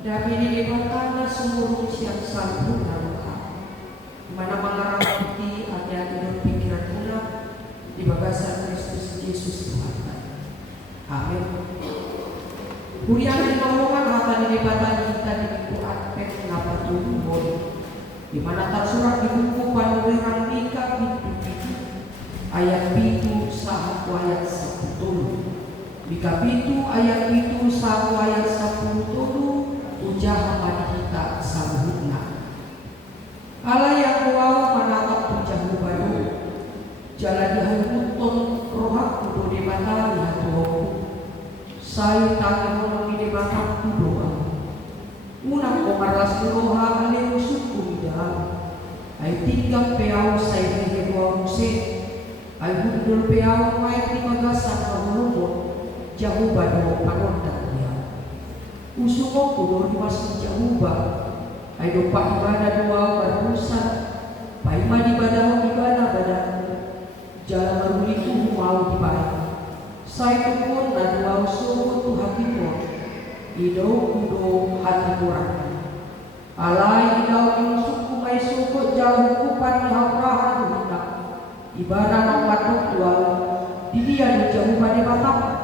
Dami di bawah sumurung siang salbu naruha, mana mengarang putih ada hidup pikiran ulang di bagasan Kristus Yesus Tuhan. Amin. Kurian di ngomongkan hata di batang kita di buku Advent kenapa turun di mana tersurat di buku Panuliran Mika pintu ayat pitu sahaku ayat 10. Mika pintu ayat pitu sahaku ayat 10 ujah madihita samhutna. Allah yang kuau menatap pujahu baru jalan dihanutun rohak kudo di mata lihat rohku saya tangan menemi di mata kudo unang komarlas roha alih suku dalam ay tinggal peau saya hehe dua musim ay hundul peau may di magasan kahulumot jauh badu panondan usuko kudo dimas jahuba ay dopa ibadah dua berurusan paima di badan ibadah badan jalan beruliku mau dibayar saya pun dan dua usuko tu hati pun idau kudo hati kurang alai idau usuku may suko jauh kupan haurahan hendak ibadah nampak dua di dia di jauh pada batang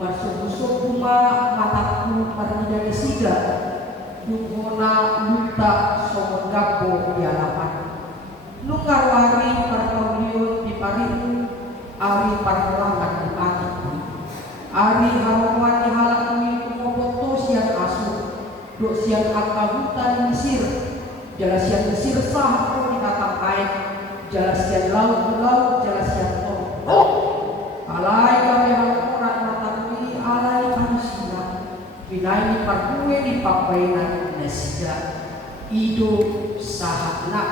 masuk-masuk rumah mataku partida kesiga Nungona luta somon gapo di halaman Nungarwari parkaulion di parimu Ari parkelangan di patiku Ari haroman di halaman kumopoto siang asuh Dok siang akahutan Mesir Jala siang Mesir sah di tatang air Jala siang laut jala siang tol Alai kami orang alai manusia binai parkue di papainan nasiga ido sahana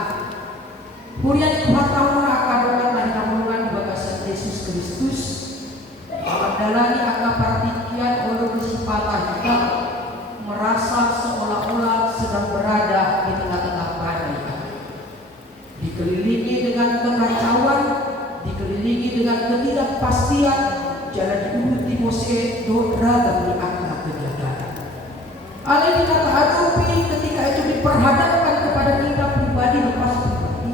kurian Tuhan kamu akadonan dan kamungan bagasan Yesus Kristus menjalani angka partikian oleh kesempatan kita merasa seolah-olah sedang berada di tengah-tengah badai dikelilingi dengan kekacauan dikelilingi dengan ketidakpastian jalan diurut di Mose ragam di angka kegagalan. Alih dikata adopi ketika itu diperhadapkan kepada kita pribadi lepas pribadi.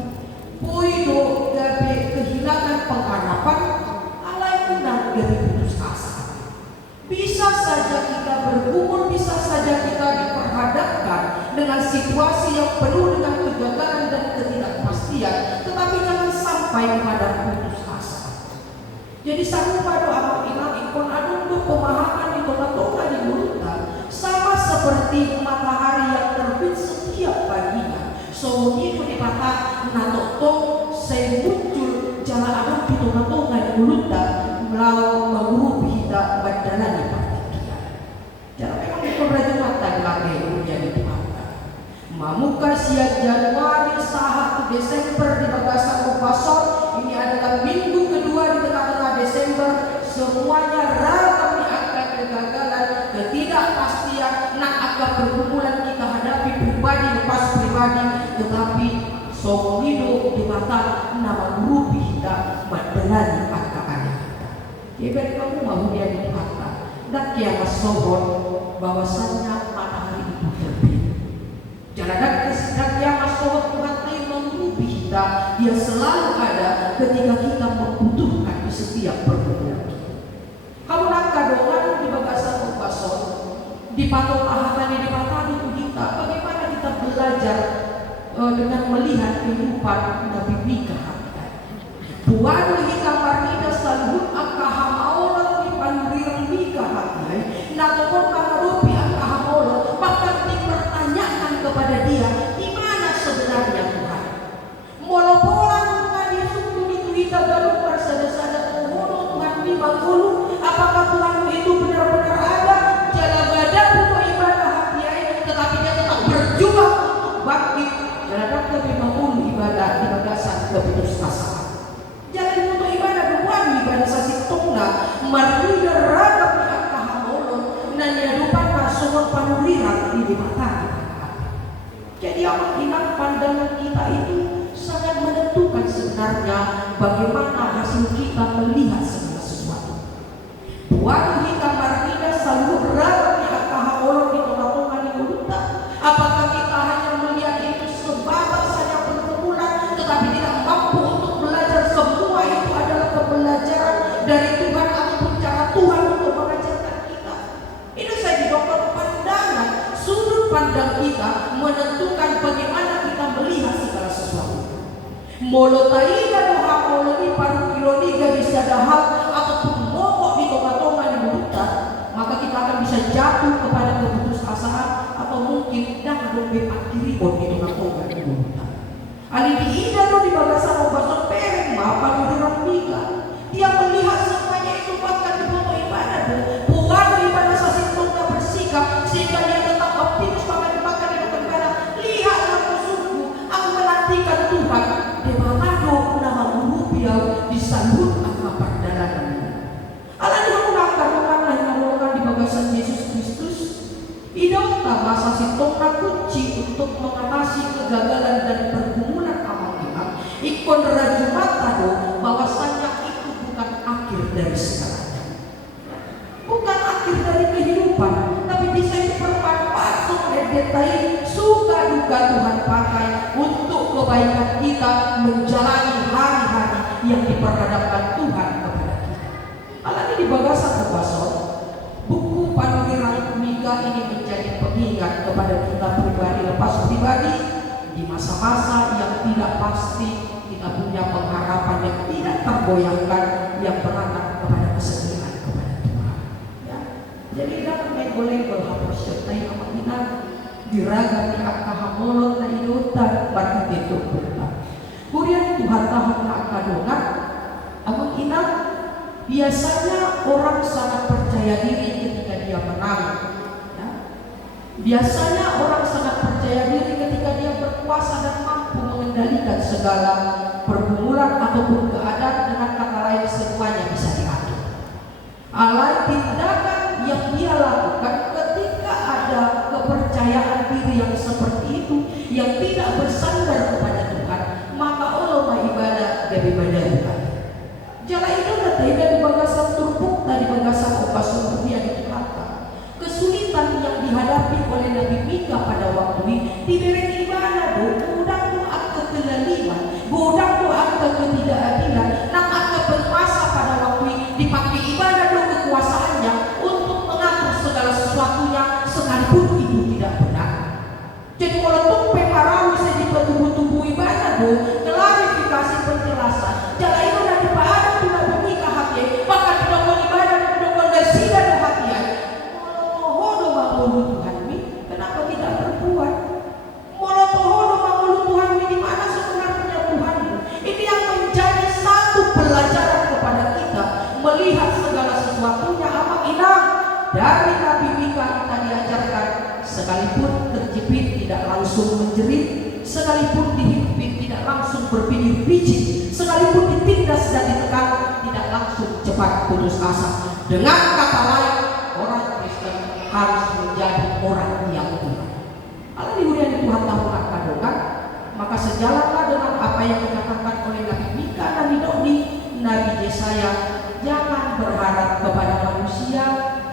Puido gabe kehilangan pengharapan, alai undang gabe putus asa. Bisa saja kita bergumul, bisa saja kita diperhadapkan dengan situasi yang penuh dengan kegagalan dan ketidakpastian, tetapi jangan sampai kepada putus asa. Jadi satu pada amal ilang ikon adun pemahaman di tengah-tengah di mulutnya sama seperti matahari yang terbit setiap paginya. So itu dikata natotong saya muncul jalan adun di tengah-tengah di mulutnya melawan mengurupi kita badalan di partikian. Jangan memang ikon raja mata lagi menjadi mata. Mamuka siap Januari sahak Desember di bagasan Upasol ini adalah minggu kedua di tengah-tengah Desember semuanya ragam di angka kegagalan ketidakpastian nak akan pergumulan kita hadapi pribadi lepas pribadi tetapi soal hidup di mata nama rupi kita berani angka aneh kita kamu mau dia di mata dan kiamat sohor bahwasannya matahari itu terbit jangan dan kiamat sohor Tuhan merupi kita dia selalu ada ketika kita membutuhkan di setiap pergumulan. Kamu nak kadongan di bagasan Upasol, di patok ahatan di mata itu kita, bagaimana kita belajar dengan melihat kehidupan Nabi Mika. Buat kita parida salhut angka hamaola di Panuliran Mika hati, namun kamarupi angka hamaola, bahkan dipertanyakan kepada dia, di mana sebenarnya Tuhan? Molopolan kita baru bersada-sada menghulu Tuhan Bimangulu apakah Tuhan itu benar-benar ada jalan badan untuk ibadah hati tetapi dia tetap berjuang untuk bangkit jalan ke Bimangulu ibadah di bagasan keputus asa jalan untuk ibadah bukan ibadah sasi tunggal marida ragam di angka hamolon dan yadupan semua panuliran di mata jadi apa hilang pandangan kita itu sangat menentukan sebenarnya bagaimana hasil kita melihat segala sesuatu. Buat kita marina selalu ragam di angka hamolon di tengah-tengah pandang kita menentukan bagaimana kita melihat segala sesuatu. Molotaina doha moloni paru kiloniga bisa dahal ataupun momok di tonga-tonga di mulut, maka kita akan bisa jatuh kepada keputusasaan atau mungkin dah dobe akhiri on di tonga-tonga di mulut. Ali diida do di bagasan obasan pereng mapa di rambika. Dia melihat semuanya itu bahkan di bawah ibadah. Puan ibadah sasintong tak bersikap sehingga dia tetap optimis bahkan di ibadah. Lihatlah musuhku, aku menantikan Tuhan. Demanado nama guru biau disambut angka perjalanan. Allah digunakan mengenai nolongan di bagasan Yesus Kristus. Idong tak masa sintong kunci untuk mengatasi kegagalan dan pergumulan amal kita. Ikon raju mata do bahwasanya itu bukan akhir dari segalanya, bukan akhir dari kehidupan, tapi bisa dipermanfaatkan oleh detai suka duka Tuhan pakai untuk kebaikan kita menjalani hari-hari yang diperhadapkan Tuhan kepada kita. Apalagi di bagasan Kebason, buku Panorama Mika ini menjadi pengingat kepada kita pribadi lepas pribadi di masa-masa yang tidak pasti. Kita punya pengharapan yang tidak tergoyahkan, yang berangkat kepada kesetiaan kepada Tuhan. Ya. Jadi dalam boleh berhapus sertai apa kita diragam di angka hamolon na inutan berarti itu berita. Kemudian Tuhan tahan na angka donat, amang inang biasanya orang sangat percaya diri ketika dia menang. Ya. Biasanya orang sangat percaya diri ketika dia berkuasa dan mampu mengendalikan segala pergumulan ataupun keadaan, dengan kata lain semuanya bisa diatur. Alai tindakan yang dia lakukan ketika ada kepercayaan diri yang seperti itu, yang tidak bersandar kepada Tuhan, maka Allah ibadah dari ibadah. Jala itu tidak di bagasan turpuk tadi bagasan opas yang dikata. Kesulitan yang dihadapi oleh Nabi Mika pada waktu ini diberi ibadah udang tu akte kelaliman, udang tu akte ketidakadilan, nak akte berkuasa pada waktu ini dipakai ibadah do kekuasaannya untuk mengatur segala sesuatunya sekalipun itu tidak benar. Jadi kalau tumpe parawi saja tubuh-tubuh ibadah do klarifikasi penjelasan jala itu dari Pak Adam tu Nabi Mika hati bahkan tidak ibadah tidak bersida do hati Tuhan ini, kenapa tidak berbuat? Molotohono mangulu Tuhan ini di mana sebenarnya Tuhan? Ini yang menjadi satu pelajaran kepada kita melihat segala sesuatunya amat indah. Dari Nabi Mika kita diajarkan sekalipun terjepit tidak langsung menjerit, sekalipun dihimpit tidak langsung berpikir biji, sekalipun ditindas dan ditekan tidak langsung cepat putus asa. Dengan kata lain, orang Kristen harus menjadi orang yang Tuhan. Allah diberikan Tuhan tahu akan doa, maka sejalanlah dengan apa yang dikatakan oleh Nabi Mika dan Nabi Yesaya. Jangan berharap kepada manusia,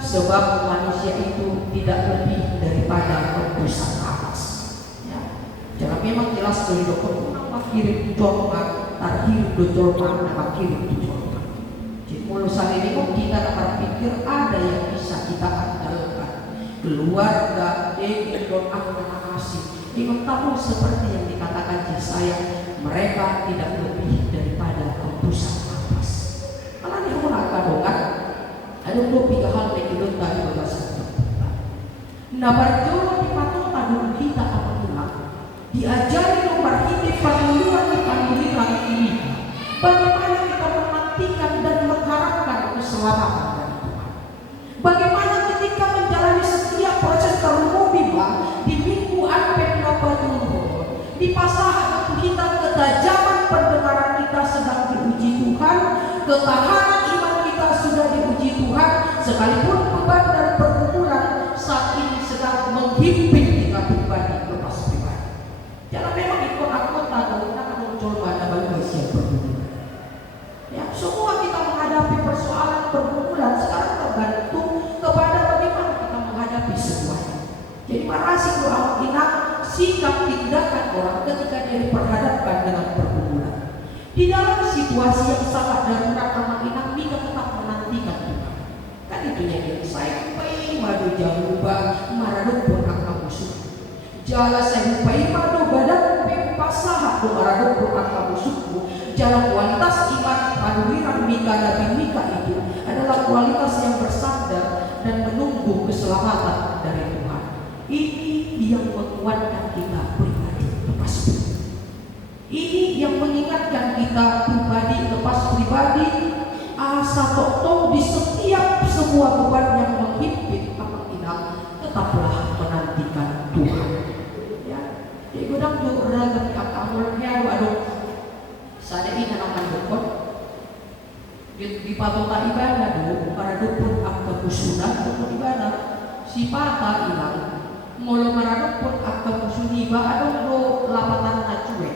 sebab manusia itu tidak lebih daripada utusan atas. Ya. Jangan memang jelas dari dokter nama kirim jorma, tarhir do jorma nama kirim do jorma. Jadi mulusan ini kok kita tak berpikir ada yang bisa kita andalkan. Keluarga, don anak asing. Ingin tahu seperti yang dikatakan Yesaya, mereka tidak lebih daripada utusan atas. Kalau dia mengatakan doa, ada 3 hal yang kita tadi bagasan. Nah, berjoro di patung tadung kita apa pulang, diajari nomor hidup panduan di panduan ini. Bagaimana kita menantikan dan mengharapkan keselamatan dari Tuhan. Bagaimana ketika menjalani setiap proses terumumima di minggu Advent di pasahan kita ketajaman pendengaran kita sedang diuji Tuhan, ketahanan iman kita sudah diuji Tuhan, sekalipun beban dan pergumulan saat ini sedang menghimpit kita pribadi lepas pribadi. Jangan memang ikut anggota kalau kita akan mencoba dalam usia pergumulan. Ya, semua kita menghadapi persoalan pergumulan sekarang tergantung kepada bagaimana kita menghadapi semuanya. Jadi marasi doa kita sikap tindakan orang ketika dia diperhadapkan dengan pergumulan. Di dalam situasi yang sangat darurat amat inang kita tetap menantikan Tuhan. Kan itu yang saya madu jauh maradu pun akan musuh. Jala sahupai mado badan pasahat do arado pro angka musuhku. Jala kualitas iman panuwiran Mika Nabi Mika itu adalah kualitas yang bersandar dan menunggu keselamatan dari Tuhan. Ini yang menguatkan kita pribadi lepas pribadi. Ini yang mengingatkan kita pribadi lepas pribadi. Asa tok di setiap semua beban yang menghimpit amak inang, tetaplah menantikan Tuhan. Ya, di gudang jo ragam akamulnya aduh. Sada ina naman dokon. Di patota ibadah do para dukun akta kusunan dukun ibadah si pata ilang molo maradok pun akta kusuniba adong do lapatan na cuek.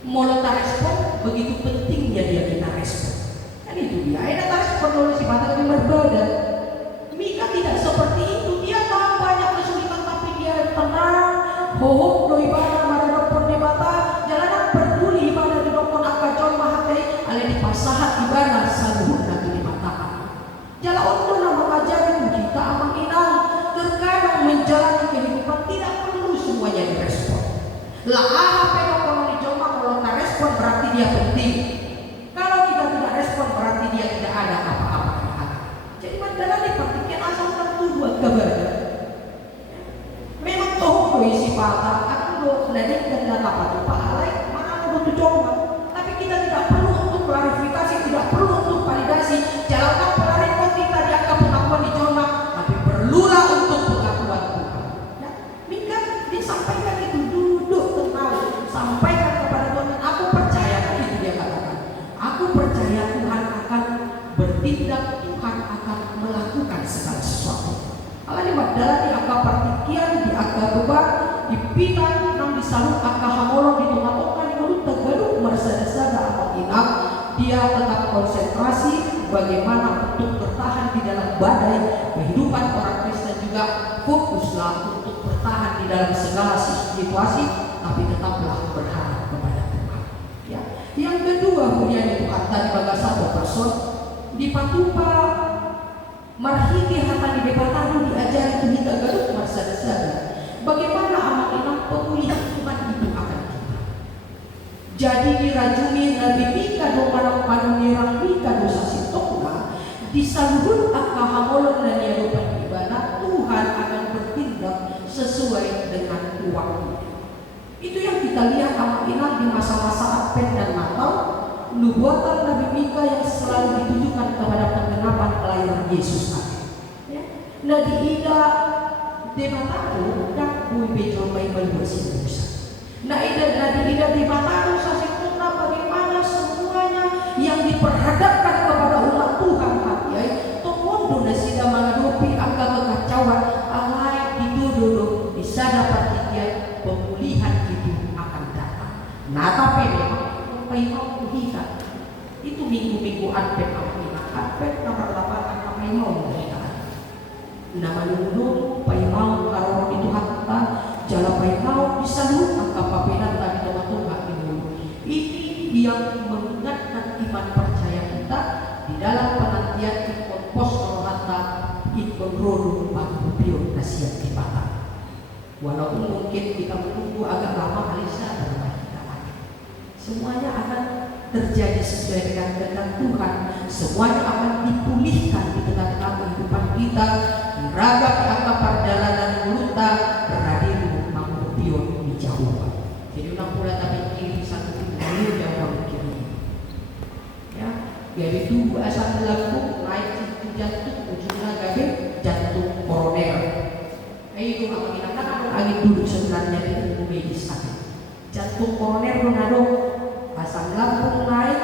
Molo ta respon begitu pentingnya dia kita respon. Kan itu dia. Ada respon oleh si mata lebih berbeda. Mika tidak seperti itu. Dia tahu banyak kesulitan tapi dia tenang. Hohop do ibadah maradok di mata. Jalanan peduli ibadah di dokon akajol mahakai. Ale di pasahat ibadah saluhur nanti di mata. Jala ondo na mengajari kita amang inang. Terkadang menjalani kehidupan tidak perlu semuanya direspon. Lah apa yang kalau dicoba kalau tak respon berarti dia penting. Kalau kita tidak respon berarti dia tidak ada apa-apa. Jadi menjalani praktiknya asal tentu buat kabar. Memang toh isi patah akan do lading dan data pada pak alai mana butuh coba. Tapi kita tidak perlu untuk klarifikasi, tidak perlu untuk validasi. Jalankan pelarian kita dianggap pengakuan dicoba, tapi perlulah untuk pengakuan Tuhan. Ya, Mika disampaikan itu duduk tenang, sampaikan kepada Tuhan. Aku percaya itu dia katakan. Aku percaya Tuhan akan bertindak, Tuhan akan melakukan segala sesuatu. Kalau di Magdala di angka partikian, di angka beban, di pitan, nang disalur angka hamolong di tengah-tengah di mulut tegaluk mersada-sada amat inang. Dia tetap konsentrasi bagaimana untuk bertahan di dalam badai kehidupan orang Kristen, juga fokuslah untuk bertahan di dalam segala situasi, tapi tetaplah berharap kepada Tuhan. Ya. Yang kedua punya Tuhan tadi bagasan berperson di patupa marhiti hata di depataru diajari kita garuk marsada-sada bagaimana amat inang pemulihan Tuhan itu akan kita. Jadi dirajumi Nabi Mika do marang panunirang Mika dosa sitokna disaluhur akka hamolon dan yarupan ibadah, Tuhan akan bertindak sesuai dengan waktu. Itu yang kita lihat amat inang di masa-masa Advent dan Natal, nubuatan Nabi Mika yang selalu ditujukan kepada penggenapan kelahiran Yesus akhir. Ya. Nah di ida demataru dan bui bejol Bible bersih dosa. Nah di ida demataru sasituna bagaimana semuanya yang diperhadapkan kepada umat Tuhan ya. Tomondo na sida menghadapi angka kekacauan alai dituduh bisa dapat dia pemulihan itu akan datang. Nah tapi memang mau kita itu minggu-minggu Advent Advent nomor 8 kami mau kita nama lulu paimau karo itu hatta jala paimau bisa lu angka papinan tadi teman-teman itu. Ini yang mengingatkan iman percaya kita di dalam penantian pos hatta ikbrodu pangupio nasihat kita. Walaupun mungkin kita menunggu agak lama Alisa dan kita lagi. Semuanya akan terjadi sesuai dengan kehendak Tuhan. Semuanya akan dipulihkan di tengah-tengah kehidupan kita. Raga angka perjalanan muruta beradiru mangupio di Jawa. Jadi orang pula tapi kiri satu kiri Jawa kiri. Ya, jadi itu asal laku naik jantung ujungnya gabe jantung koroner. Itu kalau kita kan angin duduk sebenarnya di ilmu medis tadi. Jantung koroner menado asam lambung naik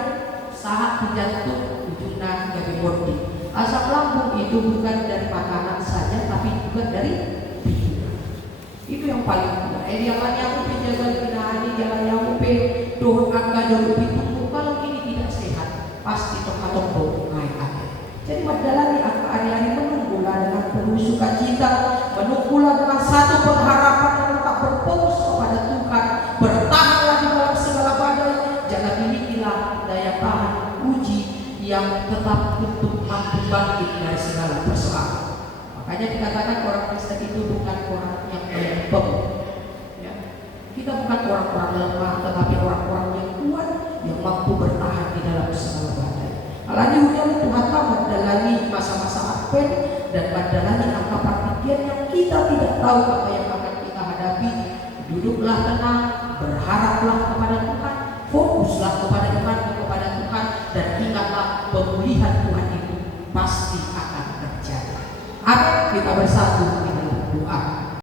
saat di jantung ujungnya gabe bodi. Asam lambung itu bukan dari makanan saja tapi juga dari pikiran. Itu yang paling penting. Jalan yang jalan binahani jalan yang doh angka jauh ditunggu. Kalau ini tidak sehat pasti toko-toko naik aja. Jadi Magdalani hari-hari menunggulah dengan penuh sukacita, menunggulah dengan satu pengharapan yang tetap berfokus kepada Tuhan, bertahanlah di dalam segala badai, jangan milikilah daya tahan uji yang tetap untuk mampu bangkit dari segala persoalan. Makanya dikatakan orang Kristen itu bukan orang yang melempem. Ya. Kita bukan orang-orang lemah, tetapi orang-orang yang kuat, yang mampu bertahan di dalam segala badai. Alanya Tuhanlah menjalani masa-masa Advent dan menjalani angka perhatian yang kita tidak tahu apa yang akan kita hadapi. Duduklah tenang, berharaplah